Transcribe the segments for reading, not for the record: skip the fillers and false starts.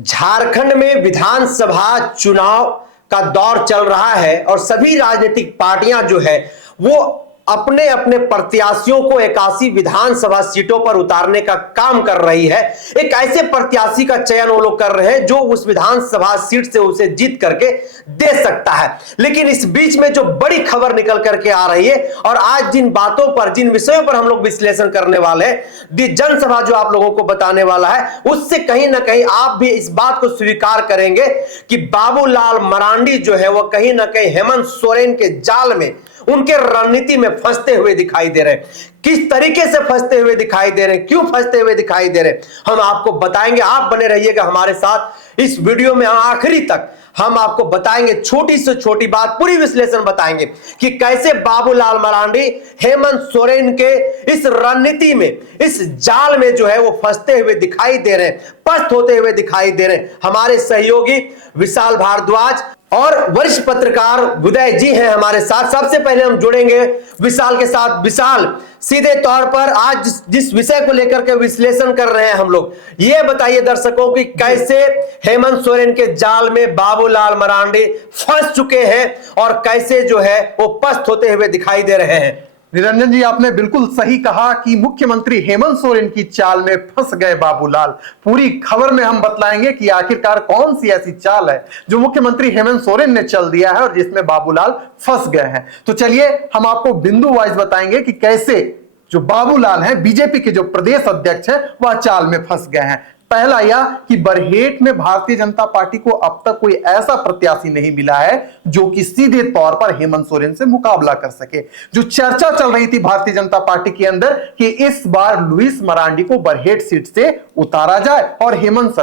झारखंड में विधानसभा चुनाव का दौर चल रहा है और सभी राजनीतिक पार्टियां जो है वो अपने अपने प्रत्याशियों को 81 विधानसभा सीटों पर उतारने का काम कर रही है। एक ऐसे प्रत्याशी का चयन वो लोग कर रहे हैं जो उस विधानसभा सीट से उसे जीत करके दे सकता है। लेकिन इस बीच में जो बड़ी खबर निकल करके आ रही है और आज जिन बातों पर, जिन विषयों पर हम लोग विश्लेषण करने वाले हैं, दी जनसभा जो आप लोगों को बताने वाला है, उससे कहीं ना कहीं आप भी इस बात को स्वीकार करेंगे कि बाबूलाल मरांडी जो है वह कहीं ना कहीं हेमंत सोरेन के जाल में, उनके रणनीति में फंसते हुए दिखाई दे रहे हैं। किस तरीके से फंसते हुए दिखाई दे रहे हैं, क्यों फंसते हुए दिखाई दे रहे हैं, हम आपको बताएंगे। आप बने रहिएगा हमारे साथ इस वीडियो में आखिरी तक। हम आपको बताएंगे, छोटी से छोटी बात, पूरी विश्लेषण बताएंगे कि कैसे बाबूलाल मरांडी हेमंत सोरेन के इस रणनीति में, इस जाल में जो है वो फंसते हुए दिखाई दे रहे हैं, पस्त होते हुए दिखाई दे रहे हैं। हमारे सहयोगी विशाल भारद्वाज और वरिष्ठ पत्रकार उदय जी हैं हमारे साथ। सबसे पहले हम जुड़ेंगे विशाल के साथ। विशाल, सीधे तौर पर आज जिस विषय को लेकर के विश्लेषण कर रहे हैं हम लोग, ये बताइए दर्शकों कि कैसे हेमंत सोरेन के जाल में बाबूलाल मरांडी फंस चुके हैं और कैसे जो है वो पस्त होते हुए दिखाई दे रहे हैं। निरंजन जी, आपने बिल्कुल सही कहा कि मुख्यमंत्री हेमंत सोरेन की चाल में फंस गए बाबूलाल। पूरी खबर में हम बतलाएंगे कि आखिरकार कौन सी ऐसी चाल है जो मुख्यमंत्री हेमंत सोरेन ने चल दिया है और जिसमें बाबूलाल फंस गए हैं। तो चलिए हम आपको बिंदु वाइज बताएंगे कि कैसे जो बाबूलाल है, बीजेपी के जो प्रदेश अध्यक्ष है, वह चाल में फंस गए हैं। पहला यह कि बरहेट में भारतीय जनता पार्टी को अब तक कोई ऐसा प्रत्याशी नहीं मिला है जो कि सीधे तौर पर हेमंत सोरेन से मुकाबला कर सके। जो चर्चा चल रही थी भारतीय जनता पार्टी के अंदर कि इस बार लुइस मरांडी को बरहेट सीट से उतारा जाए और हेमंत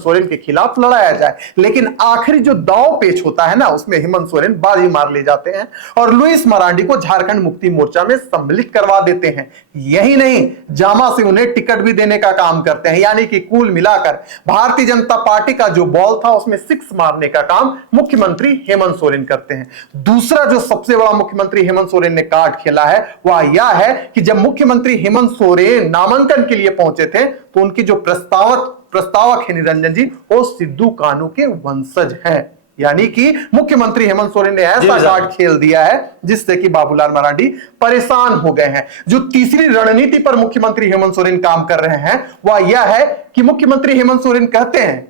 सोरेन के खिलाफ लड़ाया जाए, लेकिन आखिरी जो दांव पेच होता है ना, उसमें हेमंत सोरेन बाजी मार ले जाते हैं और लुइस मरांडी को झारखंड मुक्ति मोर्चा में सम्मिलित करवा देते हैं। यही नहीं, जामा से उन्हें टिकट भी देने का काम करते हैं। यानी कि कुल मिलाकर भारतीय जनता पार्टी का जो बॉल था उसमें सिक्स मारने का काम मुख्यमंत्री हेमंत सोरेन करते हैं। दूसरा जो सबसे बड़ा मुख्यमंत्री हेमंत सोरेन ने कार्ड खेला है वह यह है कि जब मुख्यमंत्री हेमंत सोरेन नामांकन के लिए पहुंचे थे तो उनकी जो प्रस्तावक है निरंजन जी, वो सिद्धू कान्हू के वंशज हैं। यानी कि मुख्यमंत्री हेमंत सोरेन ने ऐसा कार्ड खेल दिया है जिससे कि बाबूलाल मरांडी परेशान हो गए हैं। जो तीसरी रणनीति पर मुख्यमंत्री हेमंत सोरेन काम कर रहे हैं वह यह है कि मुख्यमंत्री हेमंत सोरेन कहते हैं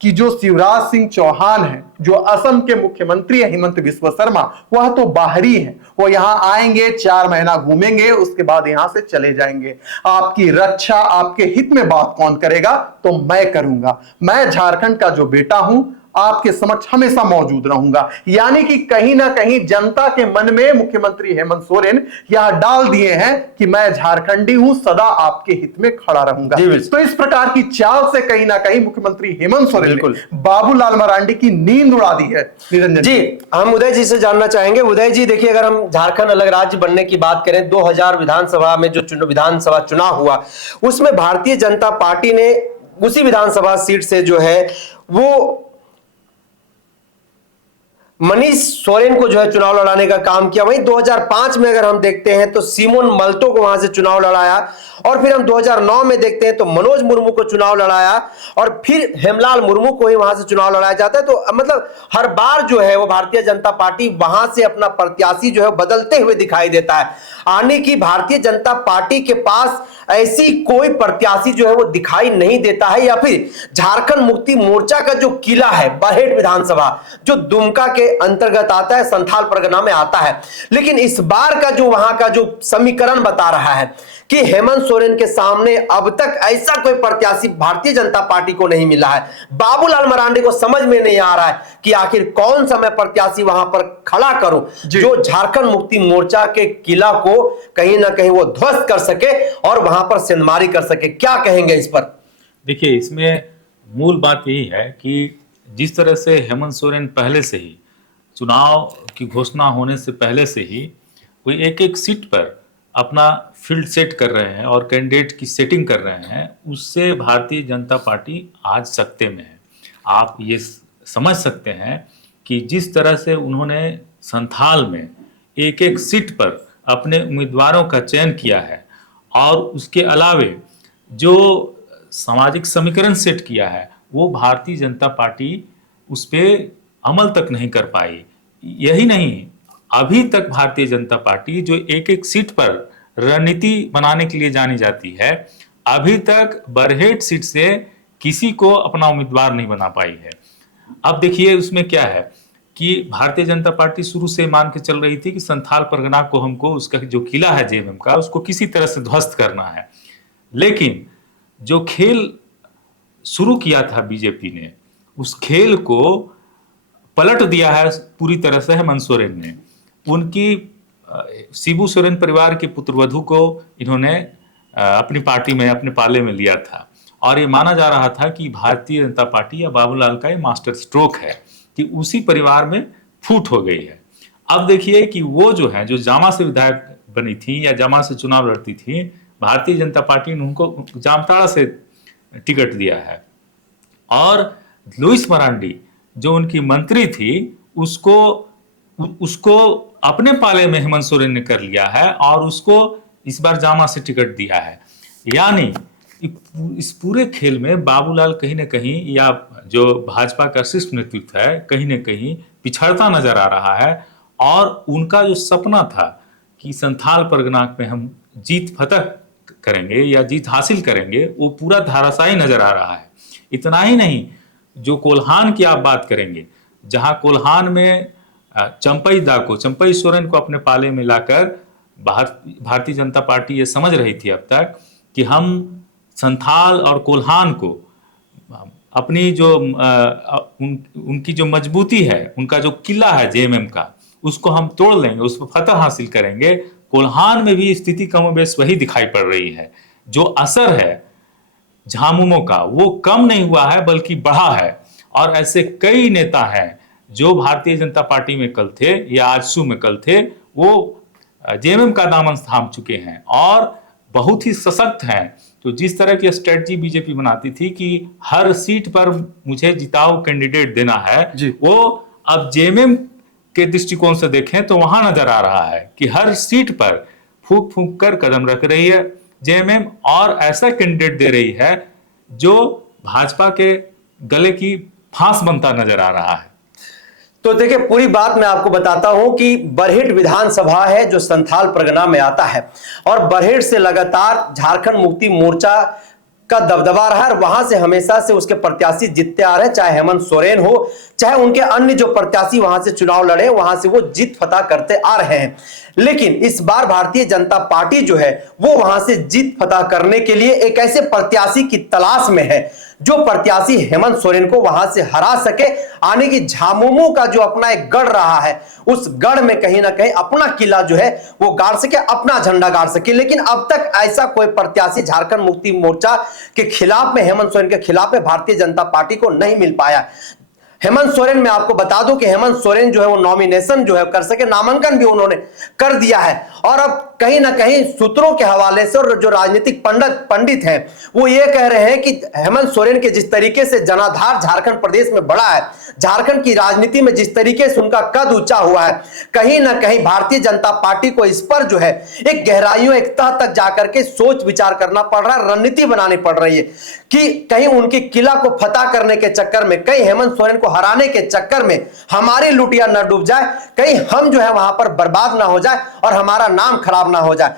कि जो शिवराज सिंह चौहान है, जो असम के मुख्यमंत्री है हेमंत बिस्वा शर्मा, वह तो बाहरी है। वो यहां आएंगे, 4 महीना घूमेंगे, उसके बाद यहां से चले जाएंगे। आपकी रक्षा, आपके हित में बात कौन करेगा? तो मैं करूंगा। मैं झारखंड का जो बेटा हूं, आपके समक्ष हमेशा मौजूद रहूंगा। यानी कि कहीं ना कहीं जनता के मन में मुख्यमंत्री हेमंत सोरेन यह डाल दिए हैं कि मैं झारखंडी हूं, सदा आपके हित में खड़ा रहूंगा। तो इस प्रकार की चाल से कहीं ना कहीं मुख्यमंत्री हेमंत सोरेन ने बाबूलाल मरांडी की नींद उड़ा दी है। निरंजन जी, हम उदय जी से जानना चाहेंगे। उदय जी, देखिए, अगर हम झारखंड अलग राज्य बनने की बात करें, 2000 विधानसभा में जो विधानसभा चुनाव हुआ उसमें भारतीय जनता पार्टी ने उसी विधानसभा सीट से जो है वो मनीष सोरेन को जो है चुनाव लड़ाने का काम किया। वहीं 2005 में अगर हम देखते हैं तो सिमोन मल्तो को वहां से चुनाव लड़ाया और फिर हम 2009 में देखते हैं तो मनोज मुर्मू को चुनाव लड़ाया और फिर हेमलाल मुर्मू को ही वहां से चुनाव लड़ाया जाता है। तो मतलब हर बार जो है वो भारतीय जनता पार्टी वहां से अपना प्रत्याशी जो है बदलते हुए दिखाई देता है। आने की भारतीय जनता पार्टी के पास ऐसी कोई प्रत्याशी जो है वो दिखाई नहीं देता है, या फिर झारखंड मुक्ति मोर्चा का जो किला है बरहेट विधानसभा जो दुमका के अंतर्गत आता है, संथाल परगना में आता है, लेकिन इस बार का जो वहां का जो समीकरण बता रहा है कि हेमंत सोरेन के सामने अब तक ऐसा कोई प्रत्याशी भारतीय जनता पार्टी को नहीं मिला है। बाबूलाल मरांडी को समझ में नहीं आ रहा है कि आखिर कौन सा मैं प्रत्याशी वहां पर खड़ा करूं जो झारखंड मुक्ति मोर्चा के किला को कहीं ना कहीं वो ध्वस्त कर सके और वहां पर सेंधमारी कर सके। क्या कहेंगे इस पर? देखिए, इसमें मूल बात यही है कि जिस तरह से हेमंत सोरेन पहले से ही चुनाव की घोषणा होने से पहले से ही कोई एक एक सीट पर अपना फील्ड सेट कर रहे हैं और कैंडिडेट की सेटिंग कर रहे हैं, उससे भारतीय जनता पार्टी आज सकते में है। आप ये समझ सकते हैं कि जिस तरह से उन्होंने संथाल में एक एक सीट पर अपने उम्मीदवारों का चयन किया है और उसके अलावे जो सामाजिक समीकरण सेट किया है वो भारतीय जनता पार्टी उस पर अमल तक नहीं कर पाई। यही नहीं, अभी तक भारतीय जनता पार्टी जो एक एक सीट पर रणनीति बनाने के लिए जानी जाती है, अभी तक बरहेट सीट से किसी को अपना उम्मीदवार नहीं बना पाई है। अब देखिए उसमें क्या है कि भारतीय जनता पार्टी शुरू से मान के चल रही थी कि संथाल परगना को हमको उसका जो किला है जेएमएम का, उसको किसी तरह से ध्वस्त करना है। लेकिन जो खेल शुरू किया था बीजेपी ने, उस खेल को पलट दिया है पूरी तरह से हेमंत सोरेन ने। उनकी शिबू सोरेन परिवार के पुत्रवधू को इन्होंने अपनी पार्टी में, अपने पाले में लिया था, और ये माना जा रहा था कि भारतीय जनता पार्टी या बाबूलाल का ये मास्टर स्ट्रोक है कि उसी परिवार में फूट हो गई है। अब देखिए कि वो जो है, जो जामा से विधायक बनी थी या जामा से चुनाव लड़ती थी, भारतीय जनता पार्टी ने उनको जामताड़ा से टिकट दिया है, और लुइस मरांडी जो उनकी मंत्री थी उसको अपने पाले में हेमंत सोरेन ने कर लिया है और उसको इस बार जामा से टिकट दिया है। यानी इस पूरे खेल में बाबूलाल कहीं ना कहीं, या जो भाजपा का शीर्ष नेतृत्व है, कहीं ना कहीं पिछड़ता नजर आ रहा है, और उनका जो सपना था कि संथाल परगना में हम जीत फतह करेंगे या जीत हासिल करेंगे, वो पूरा धाराशायी नजर आ रहा है। इतना ही नहीं, जो कोल्हान की आप बात करेंगे, जहां कोल्हान में चंपई सोरेन को अपने पाले में लाकर भारतीय जनता पार्टी ये समझ रही थी अब तक कि हम संथाल और कोल्हान को अपनी जो उनकी जो मजबूती है, उनका जो किला है जेएमएम का, उसको हम तोड़ लेंगे, उस पर फतह हासिल करेंगे। कोल्हान में भी स्थिति कमोबेश वही दिखाई पड़ रही है। जो असर है झामुमो का वो कम नहीं हुआ है बल्कि बढ़ा है, और ऐसे कई नेता हैं जो भारतीय जनता पार्टी में कल थे या आजसू में कल थे, वो जेएमएम का दामन थाम चुके हैं और बहुत ही सशक्त हैं। तो जिस तरह की स्ट्रेटजी बीजेपी बनाती थी कि हर सीट पर मुझे जिताऊ कैंडिडेट देना है, वो अब जेएमएम के दृष्टिकोण से देखें तो वहां नजर आ रहा है कि हर सीट पर फूंक फूंक कर कदम रख रही है जेएमएम, और ऐसा कैंडिडेट दे रही है जो भाजपा के गले की फांस बनता नजर आ रहा है। तो देखिए, पूरी बात मैं आपको बताता हूं कि बरहेट विधानसभा है जो संथाल परगना में आता है, और बरहेट से लगातार झारखंड मुक्ति मोर्चा का दबदबा रहा है, और वहां से हमेशा से उसके प्रत्याशी जीतते आ रहे हैं, चाहे हेमंत सोरेन हो, चाहे उनके अन्य जो प्रत्याशी वहां से चुनाव लड़े, वहां से वो जीत फतह करते आ रहे हैं। लेकिन इस बार भारतीय जनता पार्टी जो है वो वहां से जीत फतह करने के लिए एक ऐसे प्रत्याशी की तलाश में है जो प्रत्याशी हेमंत सोरेन को वहां से हरा सके, आने की झामुमो का जो अपना एक गढ़ रहा है, उस गढ़ में कहीं ना कहीं अपना किला जो है वो गाड़ सके, अपना झंडा गाड़ सके। लेकिन अब तक ऐसा कोई प्रत्याशी झारखंड मुक्ति मोर्चा के खिलाफ में, हेमंत सोरेन के खिलाफ में भारतीय जनता पार्टी को नहीं मिल पाया। हेमंत सोरेन, मैं आपको बता दूं कि हेमंत सोरेन जो है वो नॉमिनेशन जो है कर सके, नामांकन भी उन्होंने कर दिया है, और अब कहीं ना कहीं सूत्रों के हवाले से और जो राजनीतिक पंडित हैं वो ये कह रहे हैं कि हेमंत सोरेन के जिस तरीके से जनाधार झारखंड प्रदेश में बढ़ा है, झारखंड की राजनीति में जिस तरीके से उनका कद ऊंचा हुआ है, कहीं ना कहीं भारतीय जनता पार्टी को इस पर जो है एक गहराइयों, एक तह तक जाकर के सोच विचार करना पड़ रहा है, रणनीति बनानी पड़ रही है कि कहीं उनके किला को फतह करने के चक्कर में, कहीं हेमंत सोरेन को हराने के चक्कर में हमारी लुटिया न डूब जाए, कहीं हम जो है वहां पर बर्बाद ना हो जाए और हमारा नाम खराब ना हो जाए।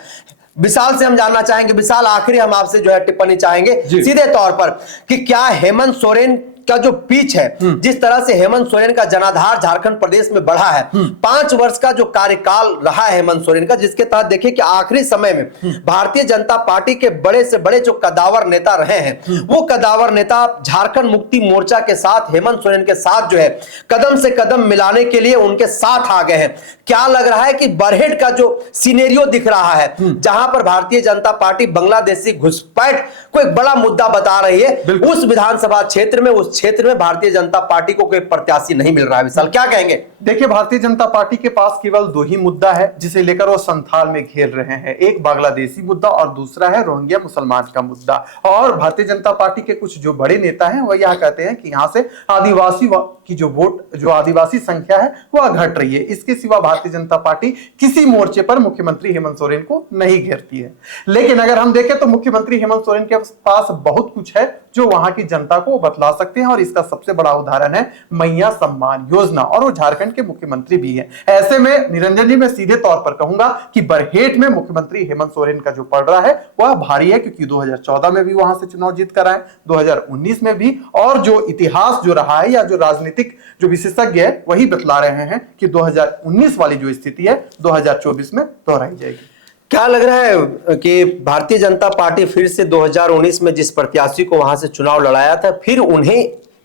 विशाल से हम जानना चाहेंगे, विशाल आखिरी हम आपसे जो है टिप्पणी चाहेंगे सीधे तौर पर कि क्या हेमंत सोरेन का जो पीच है, जिस तरह से हेमंत सोरेन का जनाधार झारखंड प्रदेश में बढ़ा है, 5 वर्ष का जो कार्यकाल रहा है हेमंत सोरेन का, जिसके तहत देखिए कि आखिरी समय में भारतीय जनता पार्टी के बड़े से बड़े जो कदावर नेता रहे हैं, वो कदावर नेता झारखंड मुक्ति मोर्चा के साथ, हेमंत सोरेन के साथ जो है कदम से कदम मिलाने के लिए उनके साथ आ गए हैं। क्या लग रहा है कि बरहेट का जो सिनेरियो दिख रहा है, जहां पर भारतीय जनता पार्टी बांग्लादेशी घुसपैठ को एक बड़ा मुद्दा बता रही है, उस विधानसभा क्षेत्र में, उस क्षेत्र में भारतीय जनता पार्टी को कोई प्रत्याशी नहीं मिल रहा है। विशाल, क्या कहेंगे? देखिए, भारतीय जनता पार्टी के पास केवल 2 ही मुद्दा है जिसे लेकर वो संथाल में घेर रहे हैं। एक बांग्लादेशी मुद्दा और दूसरा है रोहिंग्या मुसलमान का मुद्दा। और भारतीय जनता पार्टी के कुछ जो बड़े नेता हैं वह यह कहते हैं कि यहाँ से आदिवासी कि जो वोट, जो आदिवासी संख्या है वह घट रही है। इसके सिवा भारतीय जनता पार्टी किसी मोर्चे पर मुख्यमंत्री हेमंत सोरेन को नहीं घेरती है। लेकिन अगर हम देखें तो मुख्यमंत्री हेमंत सोरेन के पास बहुत कुछ है जो वहां की जनता को बतला सकते हैं, और इसका सबसे बड़ा उदाहरण है मैया सम्मान योजना, और वो झारखंड के मुख्यमंत्री भी है। ऐसे में निरंजन जी, मैं सीधे तौर पर कहूंगा कि बरहेट में मुख्यमंत्री हेमंत सोरेन का जो पड़ रहा है वह भारी है, क्योंकि 2014 में भी वहां से चुनाव जीत कर आए, 2019 में भी, और जो इतिहास जो रहा है या जो राजनीतिक जो विशेषज्ञ है वही बतला रहे हैं कि 2019 वाली जो स्थिति है 2024 में दोहराई जाएगी। क्या लग रहा है कि भारतीय जनता पार्टी फिर से 2019 में जिस प्रत्याशी को वहां से चुनाव लड़ाया था फिर उन्हें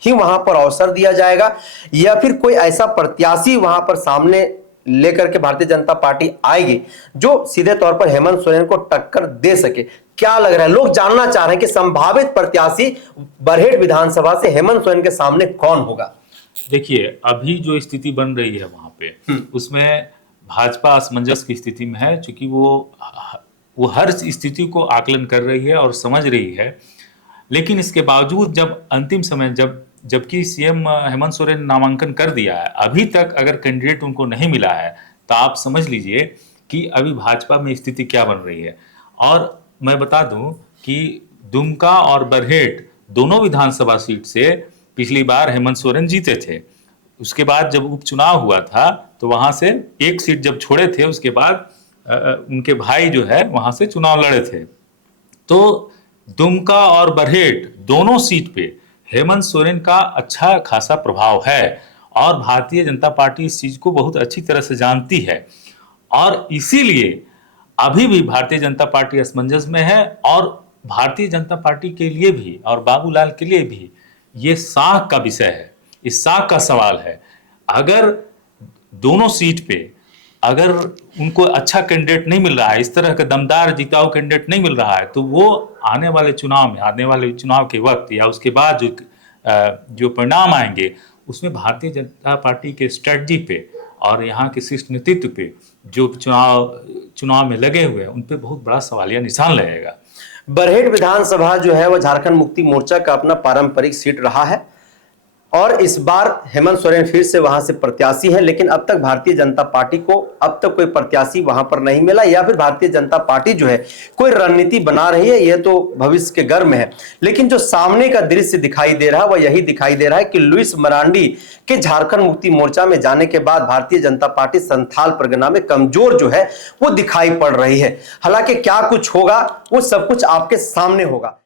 ही वहां पर अवसर दिया जाएगा, या फिर कोई ऐसा प्रत्याशी वहां पर सामने लेकर के भारतीय जनता पार्टी आएगी जो सीधे तौर पर हेमंत सोरेन को टक्कर दे सके? क्या लग रहा है? लोग जानना चाह रहे हैं कि संभावित प्रत्याशी बरहेट विधानसभा से हेमंत सोरेन के सामने कौन होगा? देखिए, अभी जो स्थिति बन रही है वहां पे, उसमें भाजपा असमंजस की स्थिति में है, क्योंकि वो हर स्थिति को आकलन कर रही है और समझ रही है। लेकिन इसके बावजूद जब अंतिम समय जबकि सीएम हेमंत सोरेन ने नामांकन कर दिया है, अभी तक अगर कैंडिडेट उनको नहीं मिला है तो आप समझ लीजिए कि अभी भाजपा में स्थिति क्या बन रही है। और मैं बता दूं कि दुमका और बरहेट दोनों विधानसभा सीट से पिछली बार हेमंत सोरेन जीते थे। उसके बाद जब उपचुनाव हुआ था तो वहां से एक सीट जब छोड़े थे, उसके बाद उनके भाई जो है वहां से चुनाव लड़े थे। तो दुमका और बरहेट दोनों सीट पे हेमंत सोरेन का अच्छा खासा प्रभाव है, और भारतीय जनता पार्टी इस चीज को बहुत अच्छी तरह से जानती है, और इसीलिए अभी भी भारतीय जनता पार्टी असमंजस में है। और भारतीय जनता पार्टी के लिए भी और बाबूलाल के लिए भी ये साख का विषय है, इस साख का सवाल है। अगर दोनों सीट पे अगर उनको अच्छा कैंडिडेट नहीं मिल रहा है, इस तरह का दमदार जिताऊ कैंडिडेट नहीं मिल रहा है, तो वो आने वाले चुनाव के वक्त या उसके बाद जो परिणाम आएंगे उसमें भारतीय जनता पार्टी के स्ट्रेटजी पे और यहाँ के शीर्ष नेतृत्व पे जो चुनाव में लगे हुए हैं उन पे बहुत बड़ा सवालिया निशान लगेगा। बरहेट विधानसभा जो है वह झारखंड मुक्ति मोर्चा का अपना पारंपरिक सीट रहा है, और इस बार हेमंत सोरेन फिर से वहां से प्रत्याशी है। लेकिन अब तक भारतीय जनता पार्टी को अब तक कोई प्रत्याशी वहां पर नहीं मिला, या फिर भारतीय जनता पार्टी जो है कोई रणनीति बना रही है, यह तो भविष्य के गर्म है। लेकिन जो सामने का दृश्य दिखाई दे रहा है वह यही दिखाई दे रहा है कि लुइस मरांडी के झारखंड मुक्ति मोर्चा में जाने के बाद भारतीय जनता पार्टी संथाल परगना में कमजोर जो है वो दिखाई पड़ रही है। हालांकि क्या कुछ होगा वो सब कुछ आपके सामने होगा।